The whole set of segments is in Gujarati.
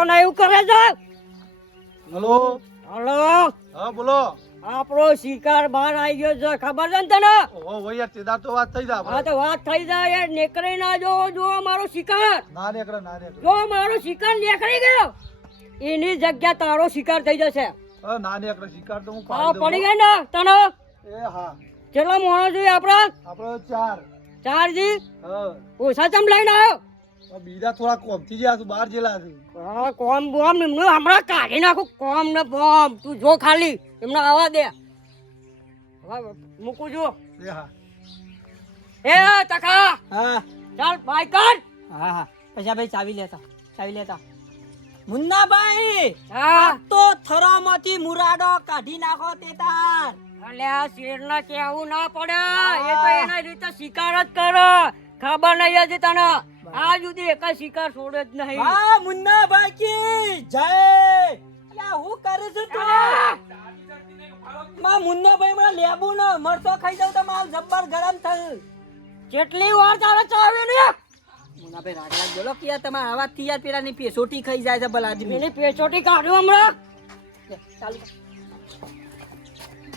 એ ના એવું કરે છે? હલો? હલો? હા બોલો. આપણો શિકાર બહાર આવી ગયો છે ખબર છે ને તને? ઓ યાર તેદાર તો વાત થઈ જા હા તો વાત થઈ જાય એ નીકળી ના જો જો મારો શિકાર. ના નીકળે ના નીકળે. જો મારો શિકાર નીકળી ગયો એની જગ્યા તારો શિકાર થઈ જશે. ના નીકળે શિકાર તો હું પાડી પડી ગઈ ને તને? એ હા. કેટલા મોણો જોઈએ આપણા? આપણો ચાર. ચાર જી હા. ઓછા ચમ લઈને આવ્યો? તો બીજા થોડા કોમથી ગયા છું બહાર જેલા છે. હા કોમ બોમ એમને હમણાં કાઢી નાખું કોમ ને બોમ. તું જો ખાલી એમને આવવા દે. મૂકું છું. એ તકા હા. ચાલ બાય કર. હા હા. પૈસા ભાઈ ચાવી લેતા ચાવી લેતા. મુન્નાભાઈ હા. તો થરામાંથી મુરાડો કાઢી નાખો તે તાર. અલ્યા શેરના કેવું ના પડે. એ તો એના રીતે શિકાર જ કરે. ખબર નહીં હજી તને. આ જુદી એક શિકાર છોડે જ નહીં. હા મુન્ના બાકી જય. અલ્યા હું કરે છે તું? માં મુન્નાભાઈ મને લેબુ ન મરચો ખાઈ જાવ તો માલ જબ્બર ગરમ થઈ કેટલી વાર તારે ચાવી ને. મુન્નાભાઈ રાગ રાગ બોલો કે યાર તમે આવા તિયાર પેલાની પેસોટી ખાઈ જાય છે ભલા આદમી એની પેસોટી કાઢ્યું હમણાં. ચાલુ.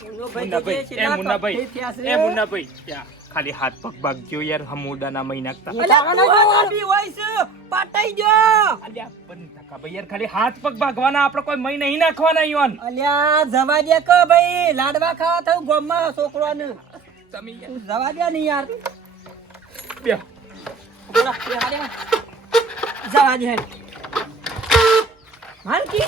મુન્નાભાઈ કપ થયા છે? એ મુન્નાભાઈ ત્યાં. ખાલી હાથ પગ ભાગજો યાર હમુડા ના મહી નાખતા તું હોય છે પાટાઈ ગયો અલ્યા પણ ધક્કા ભાઈ યાર ખાલી હાથ પગ ભાગવાના આપણે કોઈ મહી નહીં નાખવાના યોન અલ્યા જવા દે કે ભાઈ લાડવા ખાવા થયું ગોમમાં છોકરાને તમે તું જવા દે નહીં યાર બે જવા દે. જવા દે હાલ કી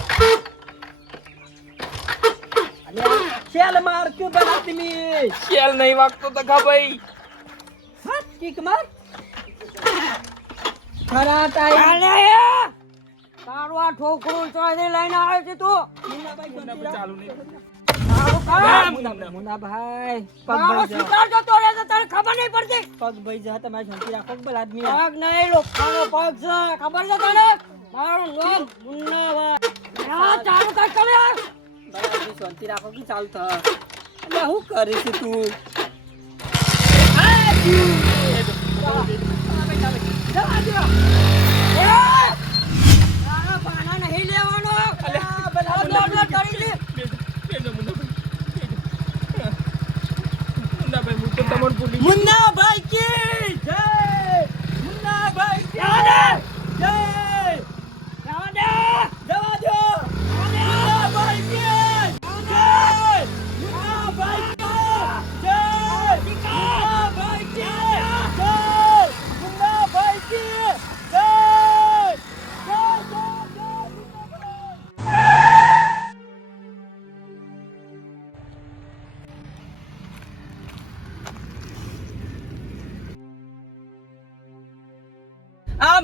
અલ્યા શેલ માર ક્યું બનાતી મી શેલ નહીં વાગતો ધક્કા ભાઈ હા કિક માર? ખરા ટાઈમ અલ્યા આ ઠોકરું ચોથી લઈને આવે છે તું. ચાલુ. મુનાભાઈ. ખબર નહીં પડતી? પગ ભાઈ જા તમે શાંતિ રાખો બલ આદમી પગ નહીં લોકોનો પગ છે ખબર છે તને? મારું નામ મુન્નાભાઈ કઈ કરે આદમી શાંતિ રાખો કે ચાલુ થ. હું કરીશ તું.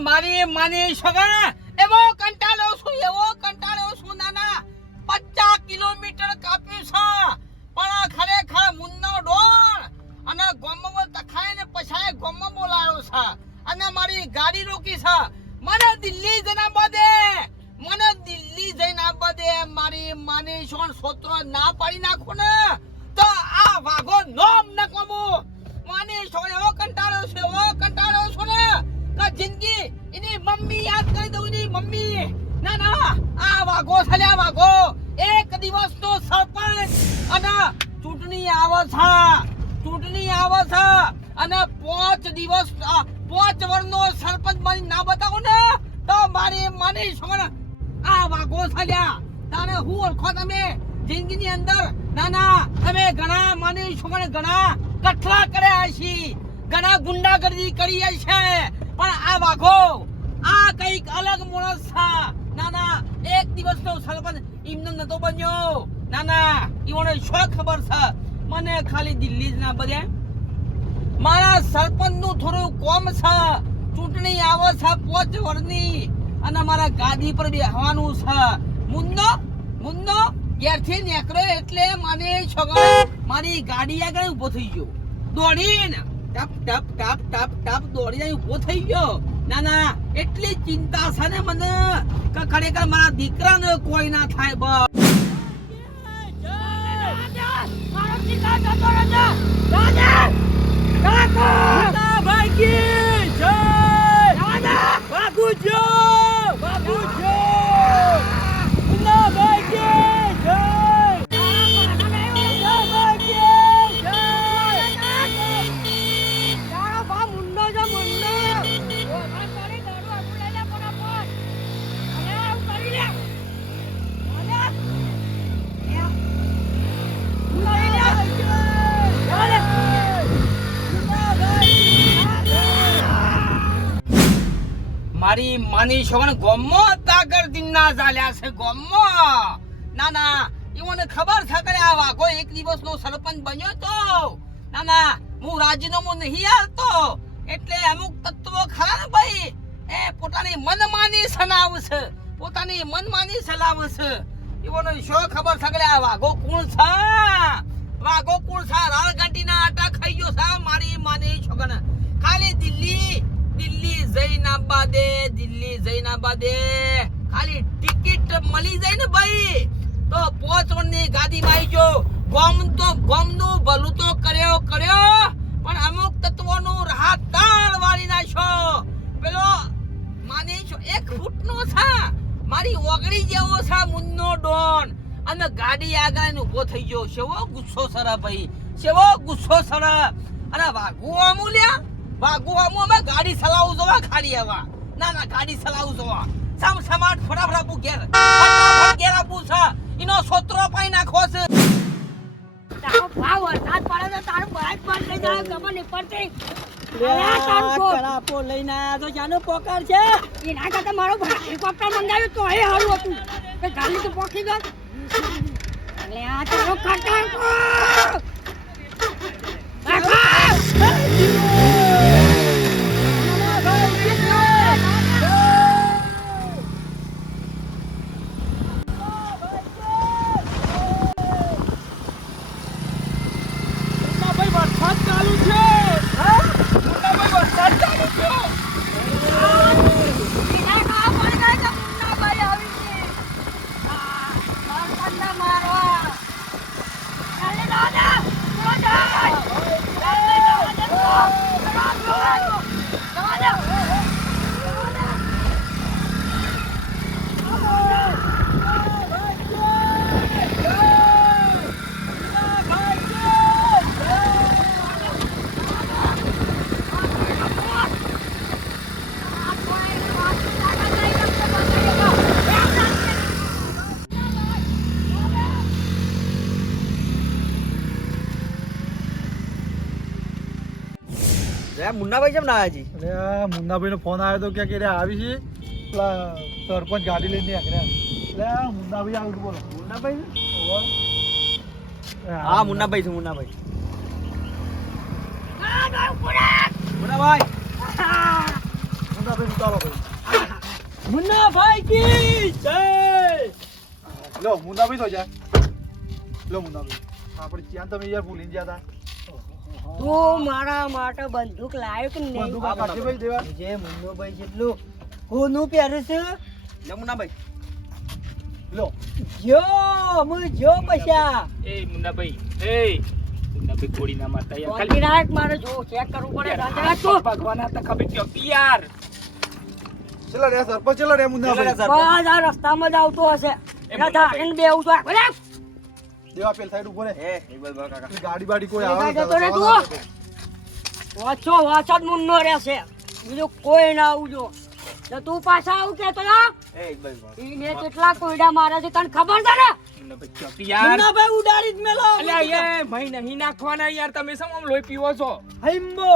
મારી માની છોકરા એવો કંટાળો છું, એવો કંટાળો છું, નાના, પચાસ કિલોમીટર કાપ્યું છે. પણ ખરેખર મુન્નો ડોળ અને ગોમમાં તખાય ને પછાય ગોમમાં બોલાયો છે. અને મારી ગાડી રોકી છે. મને દિલ્હી જના બધે મને દિલ્હી જઈને બધે મારી માની છોણ સોત્રો ના પાડી નાખું ને, તો આ વાઘો નોમ ન કમું માની છોણ એવો કંટાળો છે એવો કંટાળો છું ને કે જિંદગી એની મમ્મી યાદ કરી દઉં એની મમ્મી ના ના આ વાઘો છલ્યા વાઘો એક દિવસ તો સરપંચ અને ચૂંટણી આવે છે ચૂંટણી આવે છે અને પાંચ દિવસ અ, પાંચ વર્ષનો સરપંચ મારી ના બતાવો ને તો મારી માની છોકરા આ વાઘો છલ્યા તારે હું ઓળખો તમે જિંદગીની અંદર ના ના તમે ઘણા છોકરા ઘણા કઠલા કર્યા છે. ઘણા ગુંડાગર્દી કરી છે. પણ આ વાઘો, આ કંઈક અલગ માણસ છે. ના ના, એક દિવસ તો સરપંચ એમને નતો બન્યો. ના ના, ઈવોને ખબર છે? મને ખાલી દિલ્હી જ ના બધે. મારા સરપંચનું થોડું કોમ છે. ચૂંટણી આવે છે પોચ વર્ષની અને મારા ગાદી પર બેહવાનું છે. મુન્નો મુન્નો ઘેરથી નીકળ્યો એટલે મને છોકરો મારી ગાડી આગળ ઊભો થઈ ગયો. દોડીને ટપ ટપ ટપ ટપ ટપ દોડીને ઊભો થઈ ગયો. ના ના, એટલી ચિંતા છે ને મને કે ખરેખર મારા દીકરાને કોઈ ના થાય બસ. રાજા રાજા જતો મારી માની છોકરાને ગોમો તાકર દિનના ચાલ્યા છે, ગોમો. ના ના, ઈવોને ખબર છે કે આ વાઘો એક દિવસનો સરપંચ બન્યો તો? ના ના, હું રાજીનામું નહીં આલતો એટલે અમુક તત્વો ખરા ને ભાઈ. એ પોતાની મનમાની સલાવ છે. પોતાની મનમાની સલાવ છે. શો ખબર છે કે આ વાઘો કોણ છે? વાઘો કોણ છે? રાળ ઘંટીના આટા ખાઈ ગયો છે, મારી માની દિલ્હી દે દિલ્હી જઈને ખાલી ટિકિટ મળી જાય ને ભાઈ. તો પોચની ગાદી માં જો, ગોમ તો ગમનું ભલું તો કર્યો કર્યો. પણ અમુક તત્વોનું રાહત તાળ વાળી નાખ્યો પેલો માની છો, એક ફૂટ નો છે. મારી ઓગળી જેવો છે મુન્નો ડોન. અને ગાડી આગળ ઊભો થઈ ગયો. સેવો ગુસ્સો સરા ભાઈ. સેવો ગુસ્સો સરા. અને વાઘુ અમૂલ્યા વાઘુ અમુ અમે ગાડી ચલાવું જોવા ખાલી આવા. ના ના ગાડી ચલાવું જોવા. સામ સમાટ ફટાફટ આપું ઘેર. ફટાફટ ઘેર આપું છે. એનો સોત્રો પાઈ નાખો છે. તારો ભાવ વરસાદ પડે તો તારું બાઈક પર લઈ જાય ખબર નહીં પડતી. લઈને આયા તો જાનો પોકાર છે. એના કરતા મારો હેલિકોપ્ટર મંગાવ્યું તો એ હારું હતું. ગાડી તો ગયો એટલે આ તારો ખટાકો મુન્નાભાઈ વરસાદ ચાલુ છે હા મુન્નાભાઈ વરસાદ ચાલુ છે એના ખાવા પડી જાય તો મુન્નાભાઈ આવી છે આ, વરસાદના મારવા ચાલે દાદા બોલો જાય ચાલે દાદા દાદા મુન્નાભાઈ કેમ ના આવ્યા છે અરે મુન્નાભાઈ નો ફોન આવ્યો તો કે કે રે આવી છે. પેલા સરપંચ ગાડી લઈને નીકળ્યા એટલે મુન્નાભાઈ આવ્યું બોલો. મુન્નાભાઈ. હા મુન્નાભાઈ. છે મુન્નાભાઈ. મુન્નાભાઈ. મુન્નાભાઈ ઉતારો ભાઈ. મુન્નાભાઈ કી જય! લો મુન્નાભાઈ તો જા. લો મુન્નાભાઈ. આપણે ત્યાં તમે યાર ભૂલી ગયા હતા. તું મારા માટે બંદૂક લાવ્યો કે નહીં. બંદૂક આ ભાઈ દેવા. જે મુન્નાભાઈ જેટલું હોનું પહેરે છે? લે લો. જો મુ જો પૈસા. એ મુન્નાભાઈ એ. મુન્નાભાઈ ગોળી ના મારતા યાર. ખાલી કોન્ટ્રાક્ટ મારે જો ચેક કરવું પડે. કોન્ટ્રાક્ટ તો. ભગવાન આ તો ખબર કયો? કે યાર ચલા રે સરપંચ ચલા રે મુન્નાભાઈ. બસ આ રસ્તામાં જ આવતો હશે. બેહું છું. આ. અરે! દેવા પેલ સાઈડ ઉપર એ એકબર બા કાકા. ગાડી બાડી કોઈ આવે જતો રે તું. વાંચો વાંચો જ મુન્નો રહેશે. બીજો કોઈ ના આવજો. તો તું પાછા આવ કે તો એ એકબર બા ઈને કેટલા કોયડા મારે છે તને ખબર છે ને? મુન્નાભાઈ કયો કે યાર. ઉડાડી જ મેલો. અલ્યા એ ભાઈ નહીં નાખવાના યાર. તમે સમ આમ લોહી પીવો છો? હૈમ્બો.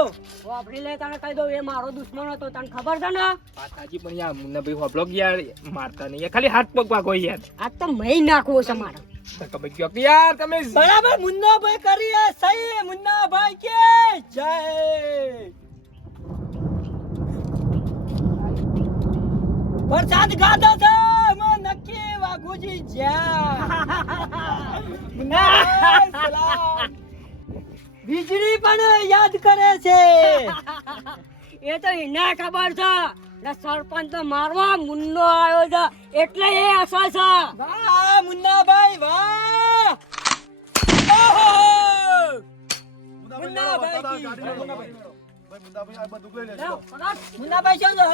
વાપરી લે તને કહી દઉં એ મારો દુશ્મન હતો. તને ખબર છે ને? પાતાજી પણ યાર મુન્નાભાઈ હોબલો યાર મારતા નહીં ખાલી હાથ પગ વાગો યાર. આ તો મહી નાખવો છે મારે. તો ખબર કયો કે યાર તમે બરાબર મુન્નાભાઈ કરીએ સહી મુન્નાભાઈ કે જય. વરસાદ ગાધો છે મો નક્કી વાઘુજી જ્યાં. વીજળી પણ યાદ કરે છે. એ તો ના ખબર છે ને સરપંચ તો મારવા મુન્નો આવ્યો છે. એટલે એ અસર છે. વાહ મુન્નાભાઈ વાહ! ઓહો! મુન્નાભાઈ કી. ગાડી લો, મુન્નાભાઈ ભાઈ મુન્નાભાઈ આ બંદૂક લઈ લેજો મુન્નાભાઈ શું છે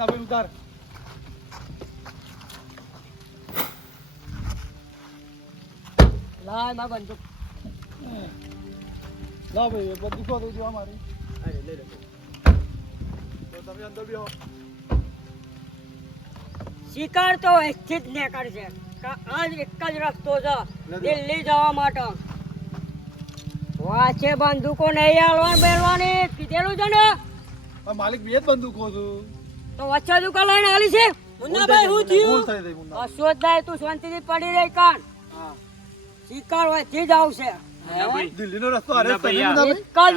જા મુન્નાભાઈ ઉતાર લાય માર જો. લા ભાઈ એ બંદૂકો દઈ દો અમારી. તમે અંદર બેહો. શિકાર તો અહીંથી જ નીકળશે. છે આજ એક જ રસ્તો છે. દિલ્હી જવા માટે. વાંચે બંદૂકો નહીં હાલવાની બેલવાની કીધેલું છે ને? માલિક બે જ બંદૂકો છું. તો વચ્ચે દુકાન લઈને આલી છે. મુન્નાભાઈ હું થયું? નહીં તું શાંતિથી પડી રહી કાન. શિકાર હોય અહીંથી જ આવશે. દિલ્હીનો રસ્તો અરે એક જ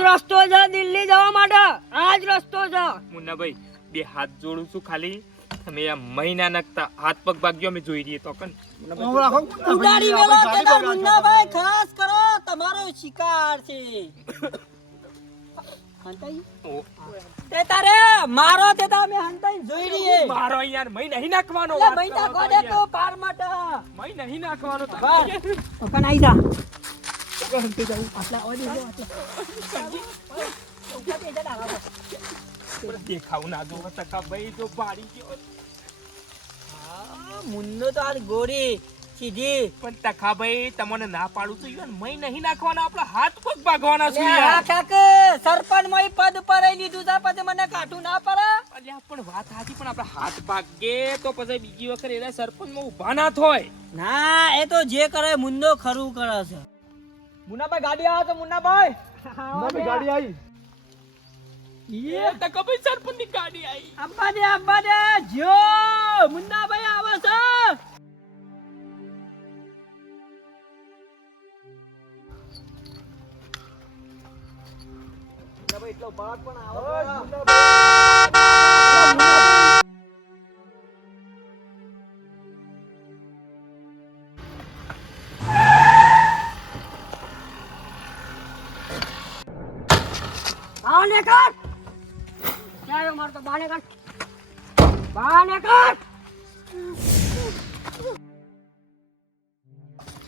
છે દિલ્હી જવા માટે. આ જ રસ્તો છે. મુન્નાભાઈ બે હાથ જોડું છું ખાલી. તમે આ મહિના નાખતા હાથ પગ ભાગ્યો અમે જોઈ રહીએ તો કન. મુન્નાભાઈ, ઉડાડી મેલો ખાસ કરો તમારો શિકાર છે. તે તારે મારો તે તમે હંતાઈ જોઈ રહીએ મારો યાર મહી નહીં નાખવાનો મહિના કરો કોને તો પાર માટે. મહી નહીં નાખવાનો આઈ જા. દેખાવ ના જો ટકા ભાઈ જો બાળી ગયો. મુન્નો તો આ ગોરી. સીધી. પણ તખા ભાઈ તમને ના પાડું તો યાર મય નહીં નાખવાના આપણા હાથ પગ ભાગવાના છે આ યાર કાક સરપંચ મય પદ પર લીધું છે પછી મને કાઠું ના પડે. અલ્યા પણ વાત સાચી પણ આપણા હાથ ભાગે તો પછી બીજી વખત એના સરપંચમાં ઊભા ના થોય. ના એ તો જે કરે મુંદો ખરું કરે છે. મુન્નાભાઈ ગાડી આવે તો મુન્નાભાઈ. મુન્નાભાઈ, ગાડી આવી. એ ટકા ભાઈ સરપંચની ગાડી આવી. અબ્બા દે અબ્બા દે જો મુન્નાભાઈ આવે છે. બાને કર. ચાલો માર તો બાને કર. બાને કર.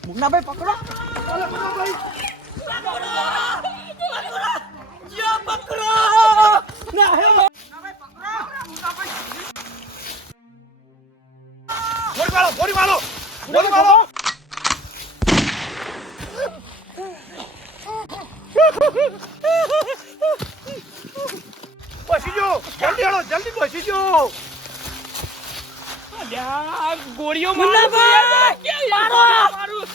મુન્નાભાઈ પકડો. ગોળી મારો ગોળી મારો ગોળી મારો બસી જો જલ્દી બસી જો ગોળીઓ! મારો. મારું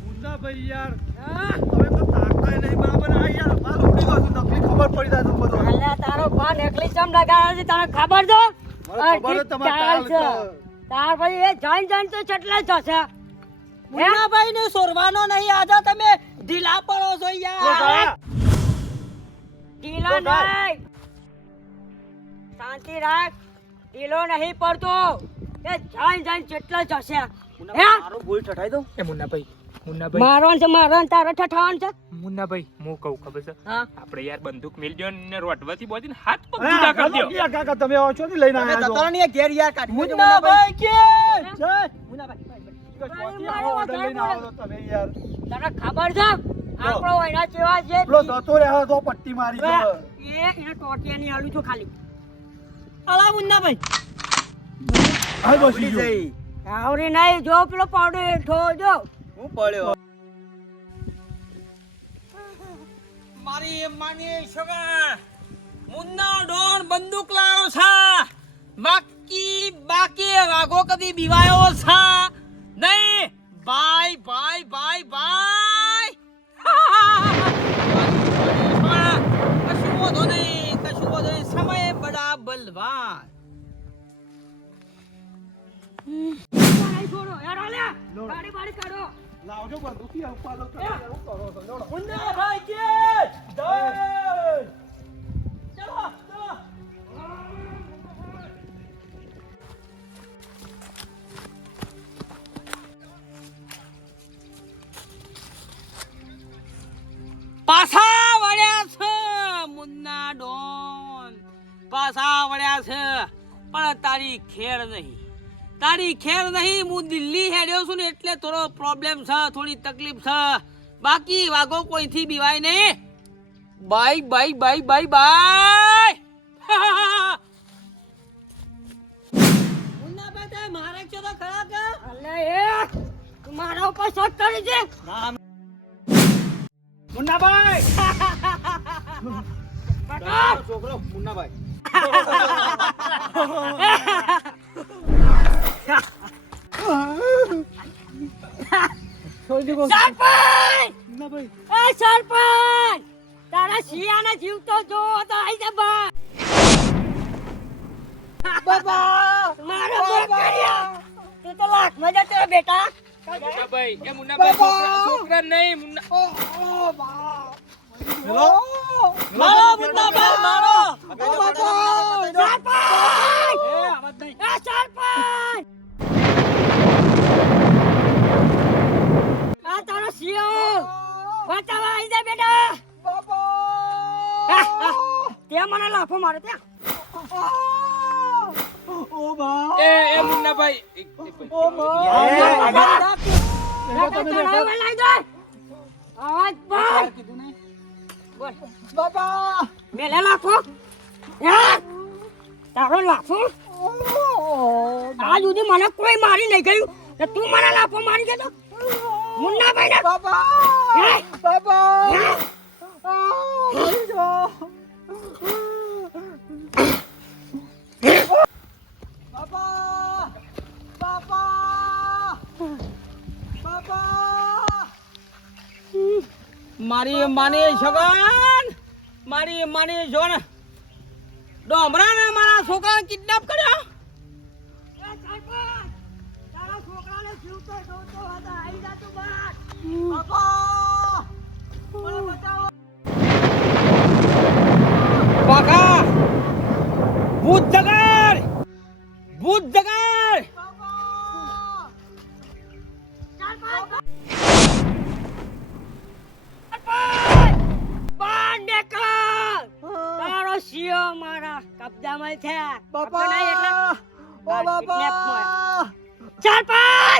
મુન્નાભાઈ યાર તમે તો તાકતાય નહીં બરાબર આ યાર માર ઉડી ગયો છું નકલી ખબર પડી જાય તો. બધો અલ્યા તારો બા નેકલી ચમ લગાડ્યો છે તને ખબર છે? મને ખબર તમારે ચાલ ચાલ છે. તાર ભાઈ એ જાણ જાણ તો ચટલા થશે મુન્નાભાઈ ને સોરવાનો નહીં. આજે તમે ઢીલા પડો છો યાર. ઢીલો નહીં. શાંતિ રાખ. ઢીલો નહીં પડતો. એ જાણ જાણ ચટલા જશે? હે? મારો ગોળી ઠઠાઈ દો એ મુન્નાભાઈ મુન્નાભાઈ. મારવાનું છે મારવાનું તારે ઠઠાવાનું છે. મુન્નાભાઈ હું કહું ખબર છે? આપણે યાર બંદૂક મેલ ને રોટવાથી બોધીને હાથ પગ જુદા કરી દો કાકા તમે આવો છો ને લઈને આવ્યા છો. જતો ઘેર યાર કાઢી મુન્નાભાઈ કે જય. મુન્નાભાઈ ચોથી આવો order લઈને આવો છો તમે યાર. તને ખબર છે? આપણો એના જેવા છે. પેલો જતો રહ્યો તો પટ્ટી મારી એ છે ટોટિયાની આલુ છું ખાલી. અલા હાલ બસી જો આવરી નહીં. જો પેલો પાડો હેઠો જો. હું પડ્યો. મારી માની સગા મુન્ના ડોન બંદૂક લાવ્યો છે. બાકી બાકી વાઘો કદી બીવાયો છે. નહીં ભાઈ ભાઈ ભાઈ ભાઈ કશું વાંધો નહીં કશું વાંધો નહીં. સમય બડા બલવાન. છોડો. યાર આલે ગાડી બાડી કાઢો. લાવજો બંદૂકી ઉપાડો તમે એવું કરો છો જોડો. મુન્નાભાઈ કે જય ચલો ચલો પાછા વળ્યા છે મુન્ના ડોન પાછા વળ્યા છે પણ તારી ખેર નહીં તારી ખેર નહીં હું દિલ્હી હેડ્યો છું ને એટલે થોડો પ્રોબ્લેમ છે થોડી તકલીફ છે. બાકી વાગો કોઈથી બીવાય નહીં bye bye bye bye bye. મારે છો તો ખરા કે? અલે એ મારા ઉપર શોટ કરી છે. મુન્નાભાઈ! છોકરો મુન્નાભાઈ. સરપંચ! તારા શિયાના જીવ તો જો તો આઈ જા બા. બાબા! મારો બેકરિયા તું તો લાખ મજા તેરો બેટા. મુન્નાભાઈ એ મુન્નાભાઈ છોકરા છોકરા નહીં મુન્ના હેલો? મારો મુન્નાભાઈ મારો! સરપંચ! એ સરપંચ આ તારો શિયો બચાવવા આવી જા બેટા. તે મને લાફો મારે ત્યાં. ઓ બા! એ એ એક ભાઈ. ઓ બા! અવાજ પર. બાબા મેલે લાફો? તારો લાફો? આ સુધી મને કોઈ મારી નહીં ગયું. તું મને લાફો મારી ગયો મુન્નાભાઈ ને બાબા? બાબા? બાબા! બાબા! બાબા! મારી માની સગન મારી માની જોન ડોમરા ને મારા છોકરાને કિડનેપ કર્યા? પાકા ભૂત જગાડ ભૂત જગાડ. તારો શિયો મારા કબજામાં છે બાબા ઓ બાપા! ચાર પાંચ